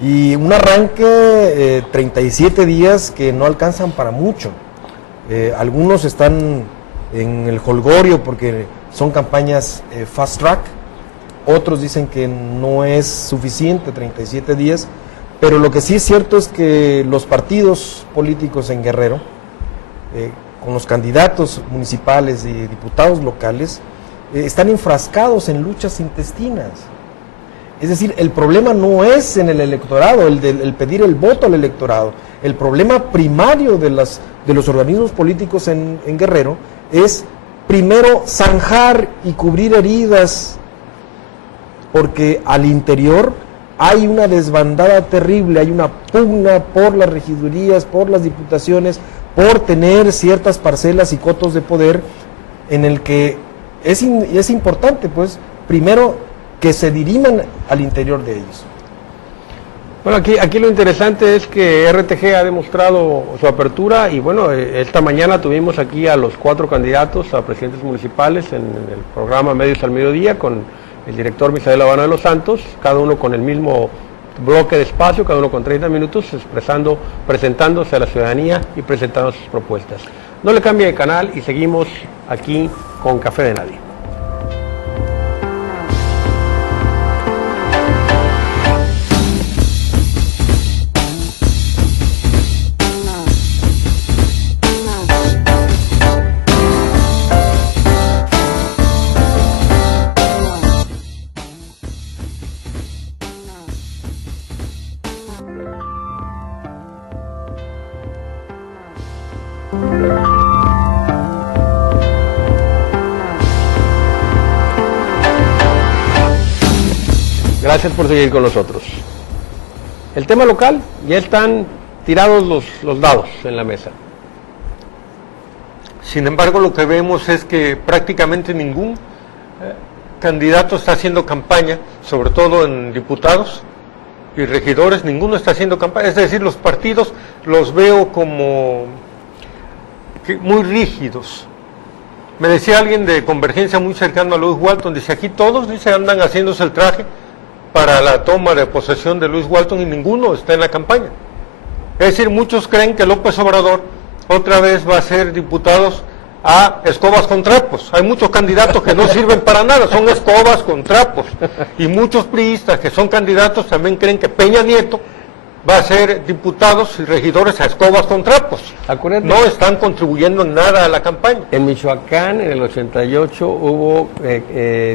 Y un arranque, 37 días que no alcanzan para mucho. Algunos están en el jolgorio porque son campañas fast track, otros dicen que no es suficiente 37 días, pero lo que sí es cierto es que los partidos políticos en Guerrero, con los candidatos municipales y diputados locales, están enfrascados en luchas intestinas. Es decir, el problema no es en el electorado, el pedir el voto al electorado. El problema primario de los organismos políticos en Guerrero es primero zanjar y cubrir heridas, porque al interior hay una desbandada terrible, hay una pugna por las regidurías, por las diputaciones, por tener ciertas parcelas y cotos de poder, en el que es importante, pues, primero que se diriman al interior de ellos. Bueno, aquí lo interesante es que RTG ha demostrado su apertura y bueno, esta mañana tuvimos aquí a los 4 candidatos a presidentes municipales en el programa Medios al Mediodía con el director Misael Habana de los Santos, cada uno con el mismo bloque de espacio, cada uno con 30 minutos, presentándose a la ciudadanía y presentando sus propuestas. No le cambie de canal y seguimos aquí con Café de Nadie. Gracias por seguir con nosotros. El tema local, ya están tirados los dados en la mesa. Sin embargo, lo que vemos es que prácticamente ningún candidato está haciendo campaña, sobre todo en diputados y regidores, ninguno está haciendo campaña. Es decir, los partidos los veo como muy rígidos. Me decía alguien de Convergencia muy cercano a Luis Walton, dice, aquí todos, dice, andan haciéndose el traje para la toma de posesión de Luis Walton y ninguno está en la campaña. Es decir, muchos creen que López Obrador otra vez va a ser diputados a escobas con trapos. Hay muchos candidatos que no sirven para nada, son escobas con trapos. Y muchos priistas que son candidatos también creen que Peña Nieto va a ser diputados y regidores a escobas con trapos. Acuérdate, no están contribuyendo en nada a la campaña. En Michoacán, en el 88, hubo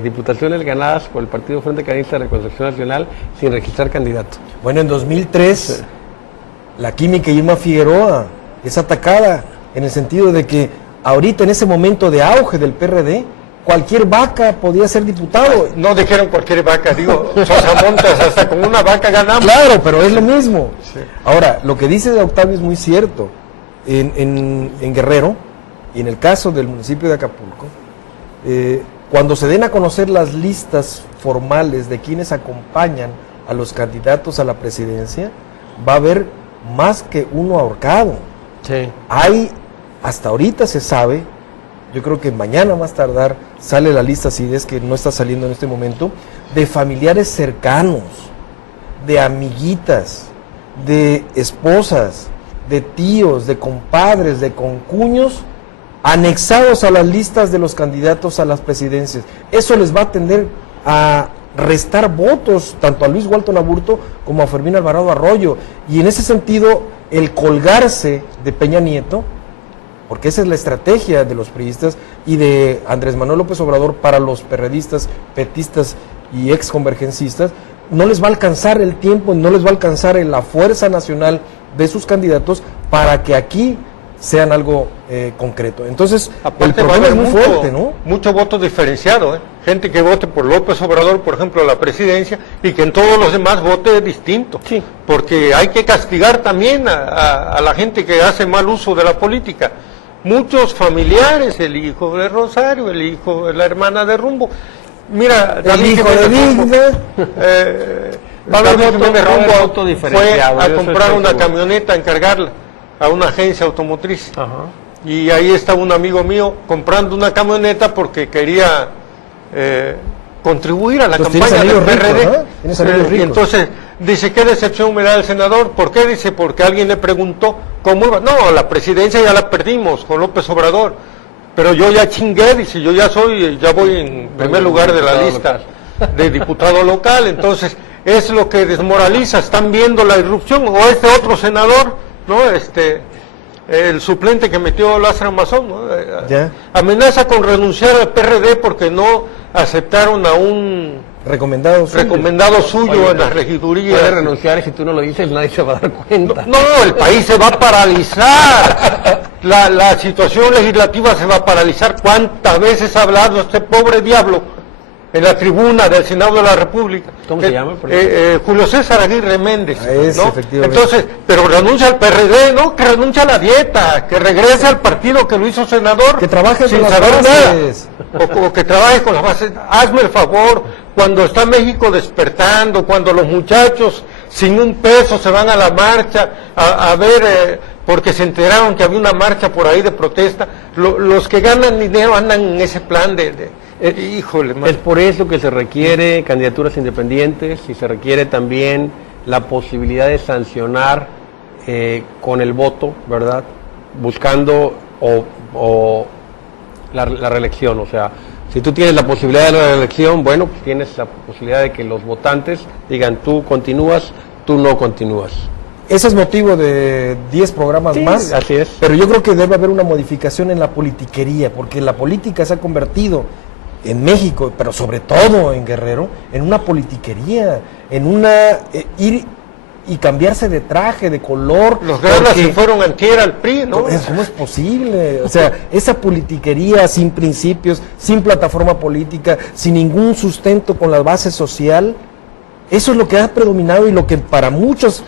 diputaciones ganadas por el Partido Frente Cardenista de Reconstrucción Nacional sin registrar candidato. Bueno, en 2003, la química Irma Figueroa es atacada en el sentido de que ahorita, en ese momento de auge del PRD, cualquier vaca podía ser diputado. No dijeron cualquier vaca, digo, Sosamontas, hasta con una vaca ganamos. Claro, pero es lo mismo. Sí. Ahora, lo que dice de Octavio es muy cierto. en Guerrero, y en el caso del municipio de Acapulco, cuando se den a conocer las listas formales de quienes acompañan a los candidatos a la presidencia, va a haber más que uno ahorcado. Sí. Hay, hasta ahorita se sabe, yo creo que mañana más tardar sale la lista, si es que no está saliendo en este momento, de familiares cercanos, de amiguitas, de esposas, de tíos, de compadres, de concuños, anexados a las listas de los candidatos a las presidencias. Eso les va a tender a restar votos tanto a Luis Walton Aburto como a Fermín Alvarado Arroyo, y en ese sentido el colgarse de Peña Nieto, porque esa es la estrategia de los priistas y de Andrés Manuel López Obrador para los perredistas, petistas y exconvergencistas, no les va a alcanzar el tiempo, no les va a alcanzar la fuerza nacional de sus candidatos para que aquí sean algo concreto. Entonces, aparte, el problema es muy fuerte, ¿no? Mucho voto diferenciado, ¿eh? Gente que vote por López Obrador, por ejemplo, a la presidencia, y que en todos los demás vote distinto. Sí. Porque hay que castigar también a la gente que hace mal uso de la política. Muchos familiares, el hijo de Rosario, el hijo de la hermana de Rumbo. Mira, El hijo de Digna. Va a haber David voto- Jiménez va a haber Rumbo voto fue diferenciado, a yo comprar estoy una seguro. camioneta, a encargarla a una agencia automotriz. Ajá. Y ahí está un amigo mío comprando una camioneta porque quería contribuir a la Entonces, campaña tienes del amigos PRD. ricos, ¿no? Tienes amigos Y ricos. entonces dice, ¿qué decepción me da el senador? ¿Por qué? Dice, porque alguien le preguntó cómo iba. No, la presidencia ya la perdimos con López Obrador, pero yo ya chingué, dice, yo ya voy en primer lugar de la lista de diputado local. Entonces es lo que desmoraliza. Están viendo la irrupción, o este otro senador, ¿no? El suplente que metió Lázaro Mazón, ¿no? Ya. Amenaza con renunciar al PRD porque no aceptaron a un Recomendado suyo Oye, en las regidurías. Puedes renunciar y si tú no lo dices nadie se va a dar cuenta. No, el país se va a paralizar. La situación legislativa se va a paralizar. ¿Cuántas veces ha hablado este pobre diablo en la tribuna del Senado de la República? ¿Cómo se llama? Julio César Aguirre Méndez. Ese, ¿no? efectivamente. Entonces, pero renuncia al PRD, ¿no? Que renuncia a la dieta, que regrese al partido que lo hizo senador. Que trabaje sin con las saber bases. nada. O que trabaje con las bases. Hazme el favor, cuando está México despertando, cuando los muchachos sin un peso se van a la marcha a ver, porque se enteraron que había una marcha por ahí de protesta, los que ganan dinero andan en ese plan híjole, man. Es por eso que se requiere candidaturas independientes y se requiere también la posibilidad de sancionar con el voto, ¿verdad? Buscando la reelección. O sea, si tú tienes la posibilidad de la reelección, bueno, pues tienes la posibilidad de que los votantes digan tú continúas, tú no continúas. Ese es motivo de 10 programas Sí, más. así es. Pero yo creo que debe haber una modificación en la politiquería, porque la política se ha convertido en México, pero sobre todo en Guerrero, en una politiquería, en una ir y cambiarse de traje, de color. Los ganas porque- se fueron antier al PRI, ¿no? ¿Cómo es posible? O sea, esa politiquería sin principios, sin plataforma política, sin ningún sustento con la base social, eso es lo que ha predominado y lo que para muchos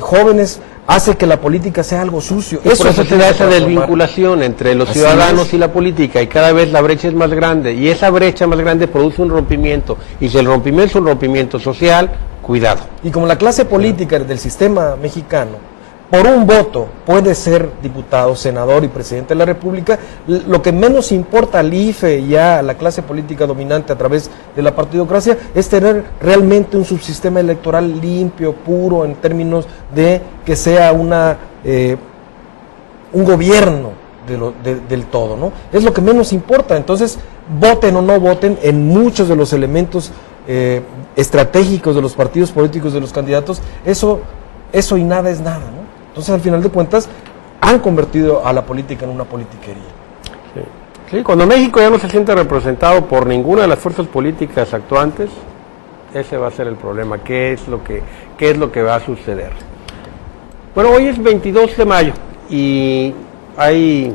jóvenes hace que la política sea algo sucio. Y por eso se da esa transformar. desvinculación entre los Así ciudadanos es. y la política, y cada vez la brecha es más grande, y esa brecha más grande produce un rompimiento, y si el rompimiento es un rompimiento social, cuidado. Y como la clase política del sistema mexicano, por un voto puede ser diputado, senador y presidente de la República, lo que menos importa al IFE y a la clase política dominante a través de la partidocracia es tener realmente un subsistema electoral limpio, puro, en términos de que sea un gobierno del todo, ¿no? Es lo que menos importa. Entonces, voten o no voten, en muchos de los elementos estratégicos de los partidos políticos, de los candidatos, eso y nada es nada, ¿no? Entonces, al final de cuentas, han convertido a la política en una politiquería. Sí, cuando México ya no se siente representado por ninguna de las fuerzas políticas actuantes, ese va a ser el problema. ¿Qué es lo que va a suceder? Bueno, hoy es 22 de mayo y hay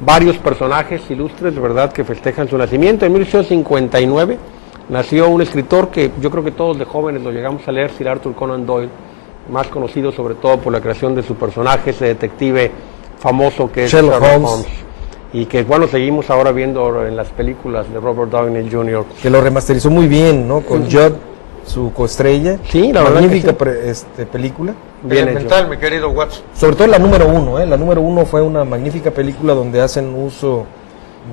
varios personajes ilustres, ¿verdad?, que festejan su nacimiento. En 1859 nació un escritor que yo creo que todos de jóvenes lo llegamos a leer, Sir Arthur Conan Doyle, más conocido sobre todo por la creación de su personaje, ese detective famoso que es Sherlock Holmes. y que bueno, seguimos ahora viendo en las películas de Robert Downey Jr. Que lo remasterizó muy bien, ¿no? Con Judd, su coestrella. Sí, la verdad magnífica que sí. película. Bien Elemental, mi querido Watson. Sobre todo la número 1, ¿eh? La número 1 fue una magnífica película donde hacen uso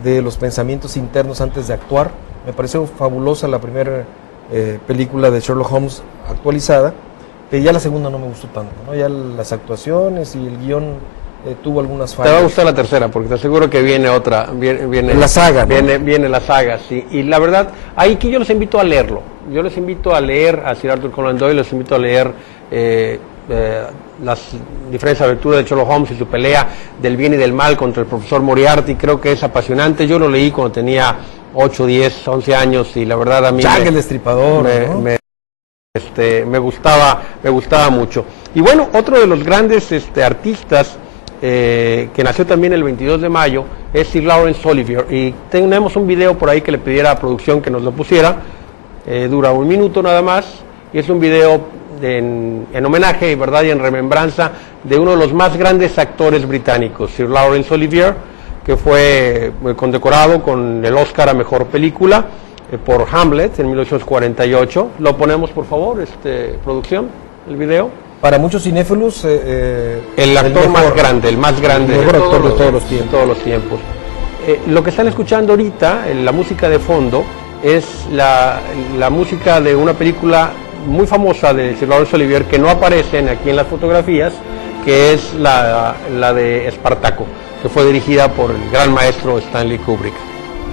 de los pensamientos internos antes de actuar. Me pareció fabulosa la primera película de Sherlock Holmes actualizada, pero ya la segunda no me gustó tanto, ¿no? Ya las actuaciones y el guión tuvo algunas fallas. Te va a gustar la tercera, porque te aseguro que viene otra, viene la saga, ¿no? viene la saga, sí. Y la verdad, ahí que yo les invito a leerlo. Yo les invito a leer a Sir Arthur Conan Doyle, les invito a leer las diferentes aventuras de Sherlock Holmes y su pelea del bien y del mal contra el profesor Moriarty. Creo que es apasionante. Yo lo leí cuando tenía 8, 10, 11 años y la verdad a mí Jack el Destripador, ¿no? me gustaba mucho. Y bueno, otro de los grandes artistas que nació también el 22 de mayo es Sir Laurence Olivier, y tenemos un video por ahí que le pidiera a producción que nos lo pusiera. Dura 1 minuto nada más y es un video en homenaje, ¿verdad?, y en remembranza de uno de los más grandes actores británicos, Sir Laurence Olivier, que fue condecorado con el Oscar a Mejor Película por Hamlet en 1948. Lo ponemos, por favor, producción, el video. Para muchos cinéfilos, el actor más grande, el más grande, el mejor actor de todos los tiempos. Lo que están escuchando ahorita, la música de fondo, es la música de una película muy famosa de Sir Laurence Olivier que no aparecen aquí en las fotografías, que es la de Espartaco, que fue dirigida por el gran maestro Stanley Kubrick,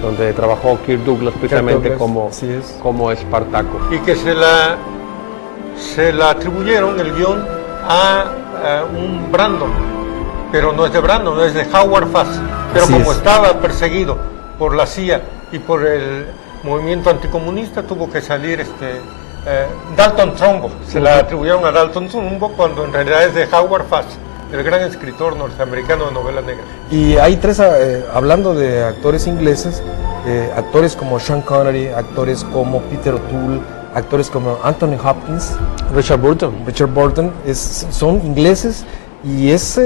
donde trabajó Kirk Douglas precisamente como Espartaco. Y que se la atribuyeron el guión a un Brandon, pero no es de Brandon, es de Howard Fass. Pero como estaba perseguido por la CIA y por el movimiento anticomunista, tuvo que salir Dalton Trumbo. Se la atribuyeron a Dalton Trumbo cuando en realidad es de Howard Fass, el gran escritor norteamericano de novela negra. Y hay tres, hablando de actores ingleses, actores como Sean Connery, actores como Peter O'Toole, actores como Anthony Hopkins, Richard Burton, son ingleses y es,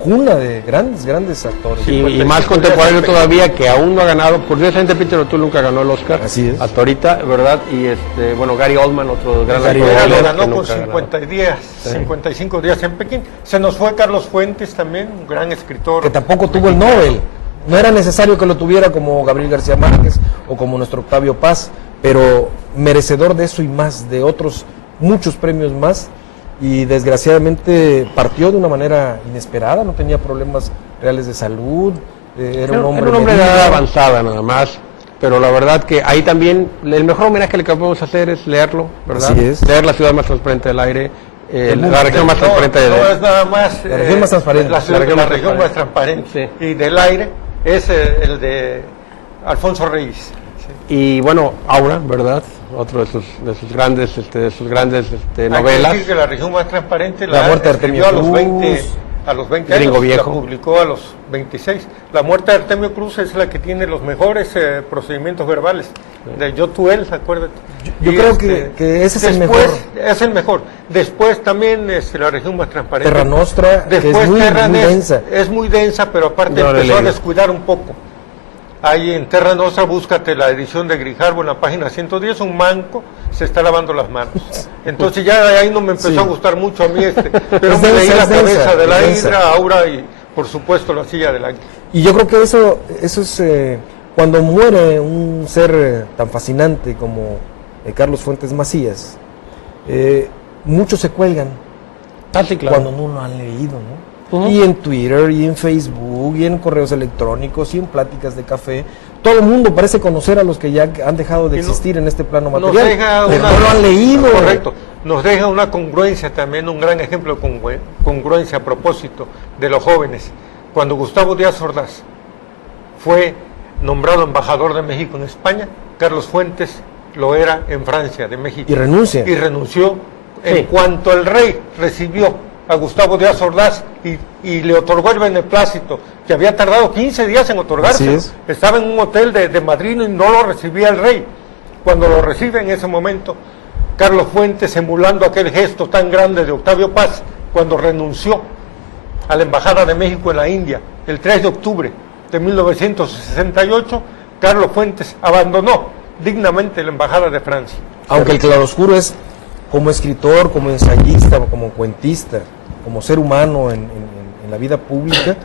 cuna de grandes actores. Y más contemporáneo todavía, que aún no ha ganado. Curiosamente, Peter O'Toole nunca ganó el Oscar. Así es. Hasta ahorita, ¿verdad? Y Gary Oldman, otro gran actor. Lo ganó con 55 días en Pekín. Se nos fue Carlos Fuentes también, un gran escritor. Que tampoco tuvo el Nobel. No era necesario que lo tuviera como Gabriel García Márquez o como nuestro Octavio Paz, pero merecedor de eso y más, de otros muchos premios más. Y desgraciadamente partió de una manera inesperada, no tenía problemas reales de salud, era un hombre de edad avanzada nada más, pero la verdad que ahí también el mejor homenaje que podemos hacer es leerlo, ¿verdad? Así es. Leer La ciudad más transparente del aire, la región más transparente del aire. No es nada más la región más transparente. La región más transparente y del aire es el de Alfonso Reyes. Y bueno, Aura, ¿verdad? Otro de sus grandes novelas. Hay que decir que La región más transparente La muerte de Artemio Cruz, a los 20 Gringo años, Viejo. la publicó a los 26. La muerte de Artemio Cruz es la que tiene los mejores procedimientos verbales. De Yo tú él, acuérdate. Yo creo que ese es el mejor. Es el mejor. Después también La región más transparente. Terra Nostra, después que es muy densa. Es muy densa, pero aparte empezó a descuidar un poco. Ahí en Terra Nostra, búscate la edición de Grijalvo en la página 110, un manco se está lavando las manos. Entonces ya de ahí no me empezó a gustar mucho a mí pero me leí La cabeza de la hidra, Aura y por supuesto La silla del águila. Y yo creo que eso es cuando muere un ser tan fascinante como Carlos Fuentes Macías, muchos se cuelgan cuando no lo han leído, ¿no? Y en Twitter, y en Facebook, y en correos electrónicos, y en pláticas de café. Todo el mundo parece conocer a los que ya han dejado de existir en este plano material, pero no lo han leído. Correcto. Nos deja una congruencia también, un gran ejemplo de congruencia a propósito de los jóvenes. Cuando Gustavo Díaz Ordaz fue nombrado embajador de México en España, Carlos Fuentes lo era en Francia, de México. Y renuncia. Y renunció en cuanto el rey recibió a Gustavo Díaz Ordaz y le otorgó el beneplácito, que había tardado 15 días en otorgarse. Estaba en un hotel de Madrid y no lo recibía el rey. Cuando lo recibe en ese momento, Carlos Fuentes, emulando aquel gesto tan grande de Octavio Paz, cuando renunció a la Embajada de México en la India el 3 de octubre de 1968, Carlos Fuentes abandonó dignamente la Embajada de Francia. Aunque el claroscuro es como escritor, como ensayista, como cuentista, como ser humano en la vida pública,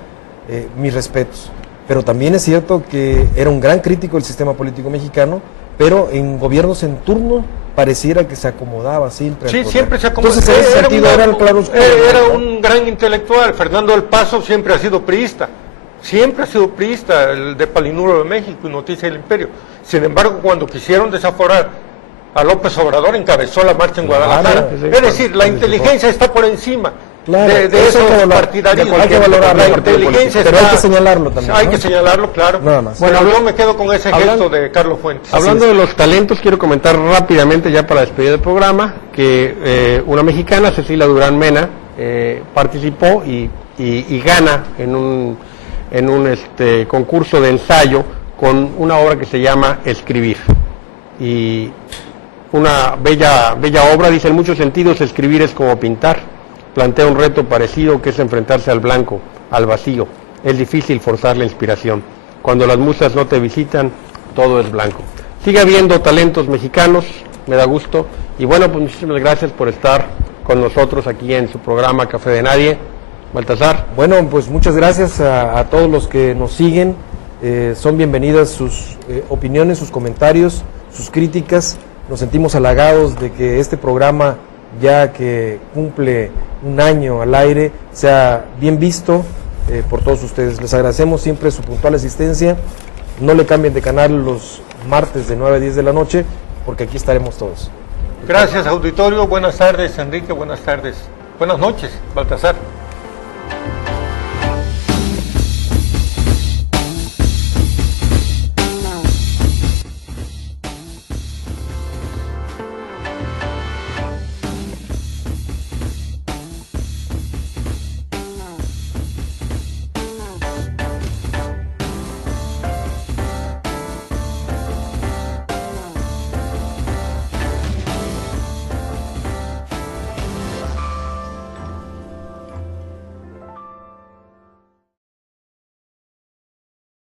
mis respetos. Pero también es cierto que era un gran crítico del sistema político mexicano, pero en gobiernos en turno pareciera que se acomodaba siempre. Sí, siempre se acomodaba. Entonces, en ese sentido era el claroscuro. Era un gran intelectual. Fernando del Paso siempre ha sido priista. Siempre ha sido priista, el de Palinuro de México y Noticia del Imperio. Sin embargo, cuando quisieron desaforar a López Obrador, encabezó la marcha en Guadalajara. Es decir, la inteligencia está por encima de esos partidarios. Hay que valorar la inteligencia, pero hay que señalarlo también. Hay que señalarlo, claro. Nada más. Bueno, yo me quedo con ese gesto de Carlos Fuentes. Hablando de los talentos, quiero comentar rápidamente, ya para despedir el programa, que una mexicana, Cecilia Durán Mena, participó y gana en un concurso de ensayo con una obra que se llama Escribir. Y una bella obra, dice: en muchos sentidos escribir es como pintar. Plantea un reto parecido, que es enfrentarse al blanco, al vacío. Es difícil forzar la inspiración. Cuando las musas no te visitan, todo es blanco. Sigue habiendo talentos mexicanos, me da gusto. Y bueno, pues muchísimas gracias por estar con nosotros aquí en su programa Café de Nadie. Baltasar. Bueno, pues muchas gracias a todos los que nos siguen. Son bienvenidas sus opiniones, sus comentarios, sus críticas. Nos sentimos halagados de que este programa, ya que cumple un año al aire, sea bien visto por todos ustedes. Les agradecemos siempre su puntual asistencia. No le cambien de canal los martes de 9 a 10 de la noche, porque aquí estaremos todos. Gracias, auditorio. Buenas tardes, Enrique. Buenas tardes. Buenas noches, Baltasar.